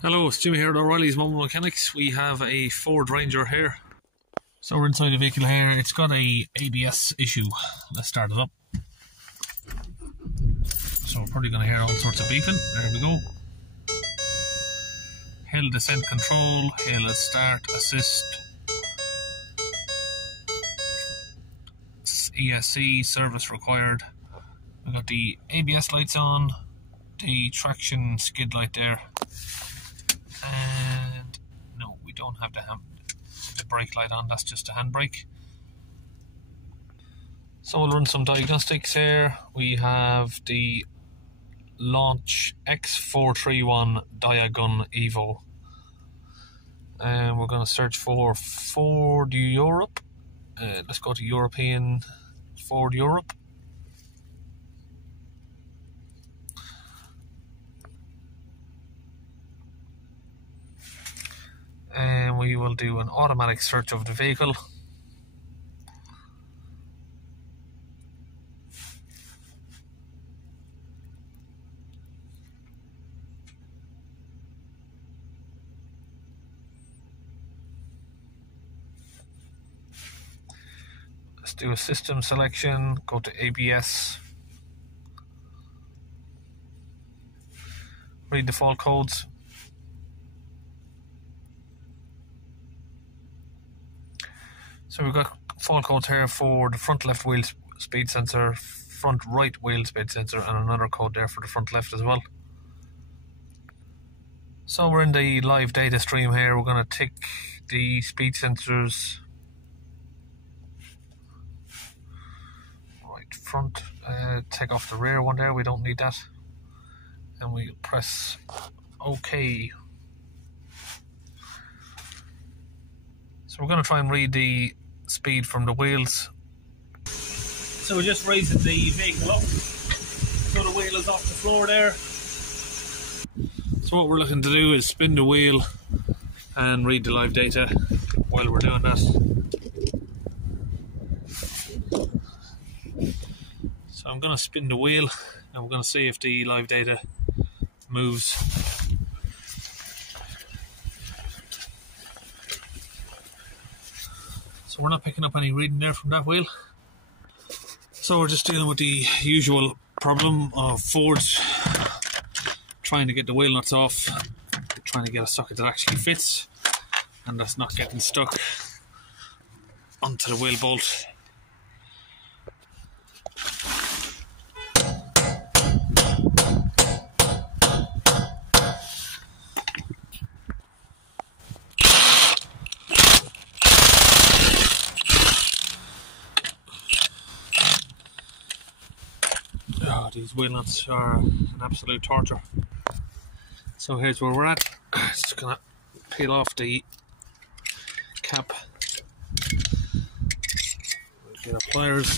Hello, it's Jimmy here at O'Reilly's Mobile Mechanics. We have a Ford Ranger here. So we're inside the vehicle here. It's got a ABS issue. Let's start it up. So we're probably going to hear all sorts of beeping. There we go. Hill descent control, hill start, assist. ESC, service required. We've got the ABS lights on, the traction skid light there. And no, we don't have the brake light on, that's just a handbrake. So we'll run some diagnostics here. We have the Launch X431 Diagon Evo. And we're going to search for Ford Europe. Let's go to European Ford Europe. And we will do an automatic search of the vehicle. Let's do a system selection, go to ABS. Read the fault codes. So we've got fault codes here for the front left wheel speed sensor, front right wheel speed sensor, and another code there for the front left as well. So we're in the live data stream here. We're going to tick the speed sensors. Right front, take off the rear one there, we don't need that. And we'll press OK. So we're going to try and read the speed from the wheels. So we're just raising the vehicle up so the wheel is off the floor there. So what we're looking to do is spin the wheel and read the live data while we're doing that. So I'm going to spin the wheel and we're going to see if the live data moves. So we're not picking up any reading there from that wheel. So we're just dealing with the usual problem of Ford's trying to get the wheel nuts off, trying to get a socket that actually fits and that's not getting stuck onto the wheel bolt. These wheel nuts are an absolute torture. So here's where we're at. Just gonna peel off the cap. Get our pliers.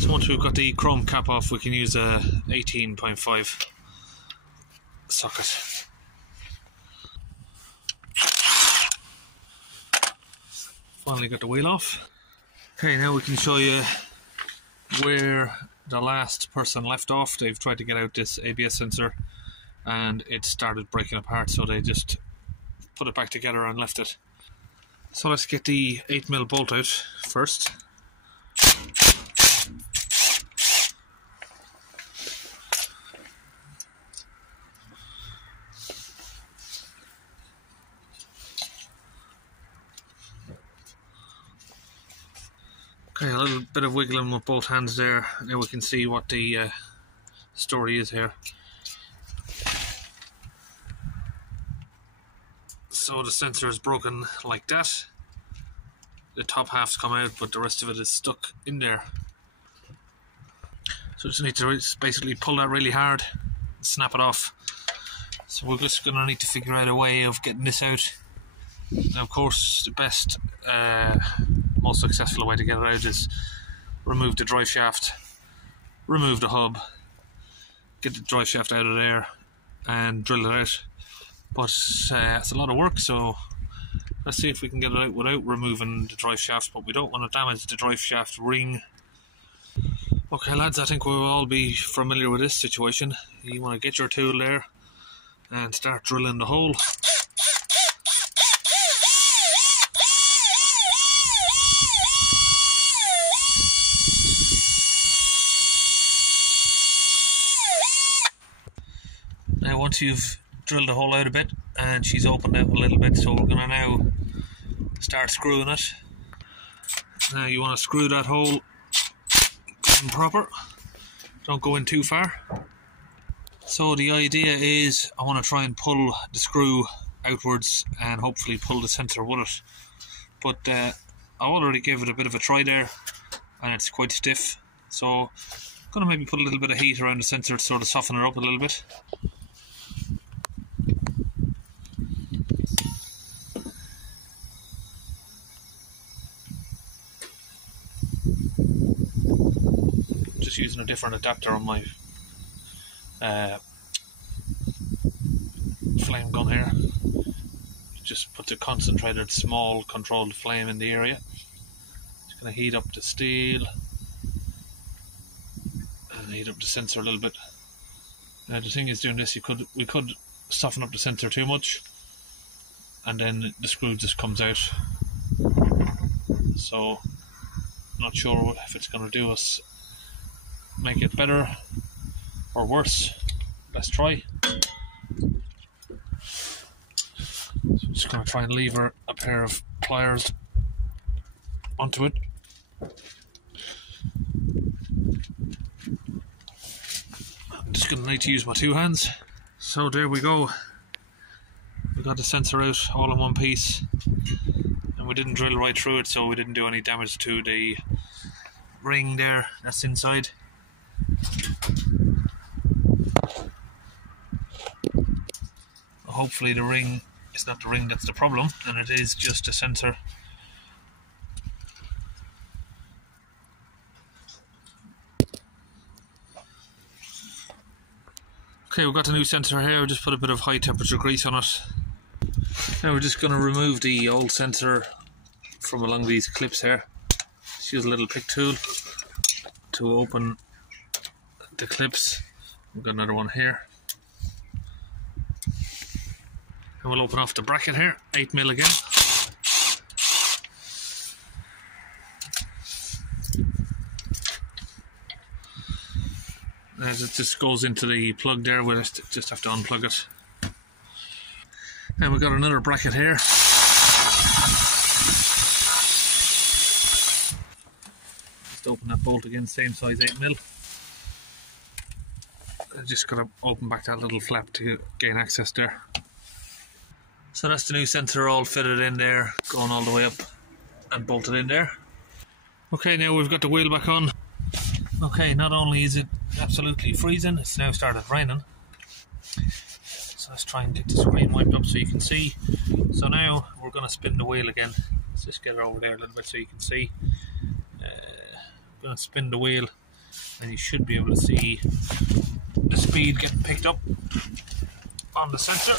So once we've got the chrome cap off, we can use a 18.5 socket. Finally got the wheel off. Okay, now we can show you where the last person left off. They've tried to get out this ABS sensor and it started breaking apart, so they just put it back together and left it. So let's get the 8mm bolt out first. Okay, a little bit of wiggling with both hands there. Now we can see what the story is here. So the sensor is broken like that. The top half's come out, but the rest of it is stuck in there. So just need to basically pull that really hard and snap it off. So we're just going to need to figure out a way of getting this out. Now, of course, the best, most successful way to get it out is remove the drive shaft, remove the hub, get the drive shaft out of there and drill it out. but it's a lot of work, so let's see if we can get it out without removing the drive shaft, but we don't want to damage the drive shaft ring. Okay lads, I think we'll all be familiar with this situation. You want to get your tool there and start drilling the hole. Now once you've drilled the hole out a bit and she's opened out a little bit, so we're going to now start screwing it. Now you want to screw that hole good and proper, don't go in too far. So the idea is I want to try and pull the screw outwards and hopefully pull the sensor with it, but I already gave it a bit of a try there and it's quite stiff, so I'm going to maybe put a little bit of heat around the sensor to sort of soften it up a little bit. Just using a different adapter on my flame gun here. Just put the concentrated small controlled flame in the area. Just going to heat up the steel and heat up the sensor a little bit. Now the thing is, doing this, we could soften up the sensor too much and then the screw just comes out, so not sure if it's going to do us make it better or worse. Let's try. So I'm just going to try and lever a pair of pliers onto it. I'm just going to need to use my two hands. So there we go. We got the sensor out all in one piece, and we didn't drill right through it, so we didn't do any damage to the ring there that's inside. Hopefully the ring is not the ring that's the problem, and it is just a sensor. Okay, we've got the new sensor here. We'll just put a bit of high temperature grease on it. Now we're just going to remove the old sensor from along these clips here. Just use a little pick tool to open the clips. We've got another one here. And we'll open off the bracket here, 8mm again. As it just goes into the plug there, we'll just have to unplug it. And we've got another bracket here. Just open that bolt again, same size, 8mm. I'm just got to open back that little flap to gain access there. So that's the new sensor all fitted in there, going all the way up and bolted in there. Okay, now we've got the wheel back on. Okay, not only is it absolutely freezing, it's now started raining. So let's try and get the screen wiped up so you can see. So now we're going to spin the wheel again. Let's just get it over there a little bit so you can see. We're going to spin the wheel and you should be able to see the speed getting picked up on the sensor.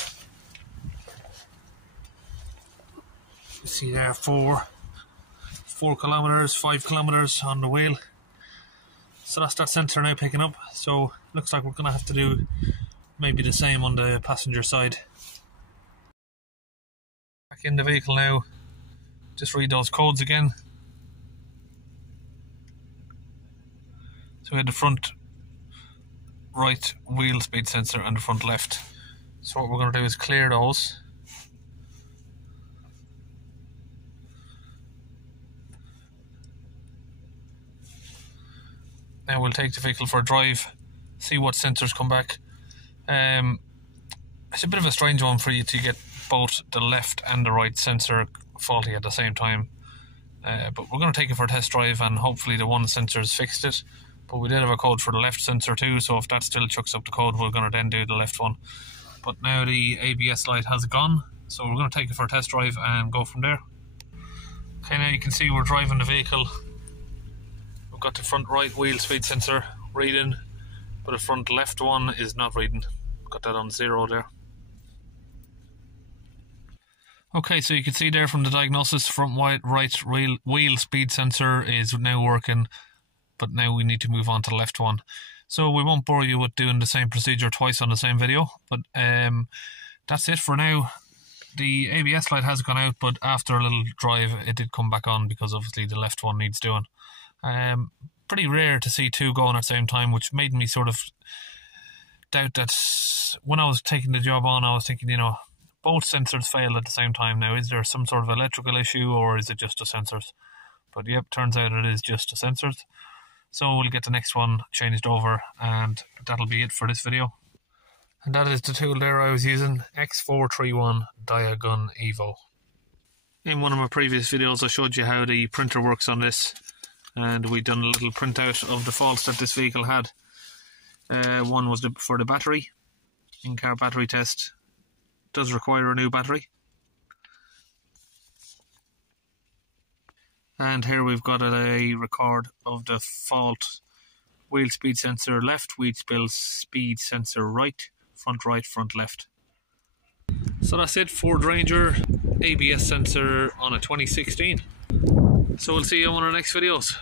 You see there 4 kilometers, 5 kilometers on the wheel. So that's that sensor now picking up. So looks like we're going to have to do maybe the same on the passenger side. Back in the vehicle now. Just read those codes again. So we had the front right wheel speed sensor and the front left. So what we're going to do is clear those. Now we'll take the vehicle for a drive, see what sensors come back. It's a bit of a strange one for you to get both the left and the right sensor faulty at the same time. But we're going to take it for a test drive and hopefully the one sensor's fixed it. But we did have a code for the left sensor too, so if that still chucks up the code, we're going to then do the left one. But now the ABS light has gone, so we're going to take it for a test drive and go from there. Okay, now you can see we're driving the vehicle. We've got the front right wheel speed sensor reading, but the front left one is not reading. Got that on 0 there. Okay, so you can see there from the diagnosis, front right wheel speed sensor is now working, but now we need to move on to the left one. So we won't bore you with doing the same procedure twice on the same video, but that's it for now. The ABS light has gone out, but after a little drive it did come back on because obviously the left one needs doing. Pretty rare to see two going at the same time, which made me sort of doubt that when I was taking the job on, I was thinking, you know, both sensors failed at the same time. Now, is there some sort of electrical issue or is it just the sensors? But yep, turns out it is just the sensors. So we'll get the next one changed over and that'll be it for this video. And that is the tool there I was using, X431 Diagun Evo. In one of my previous videos I showed you how the printer works on this, and we done a little printout of the faults that this vehicle had. One was for the battery, in-car battery test. Does require a new battery. And here we've got a record of the fault: wheel speed sensor left, wheel speed sensor right, front left. So that's it, Ford Ranger ABS sensor on a 2016. So we'll see you on our next videos.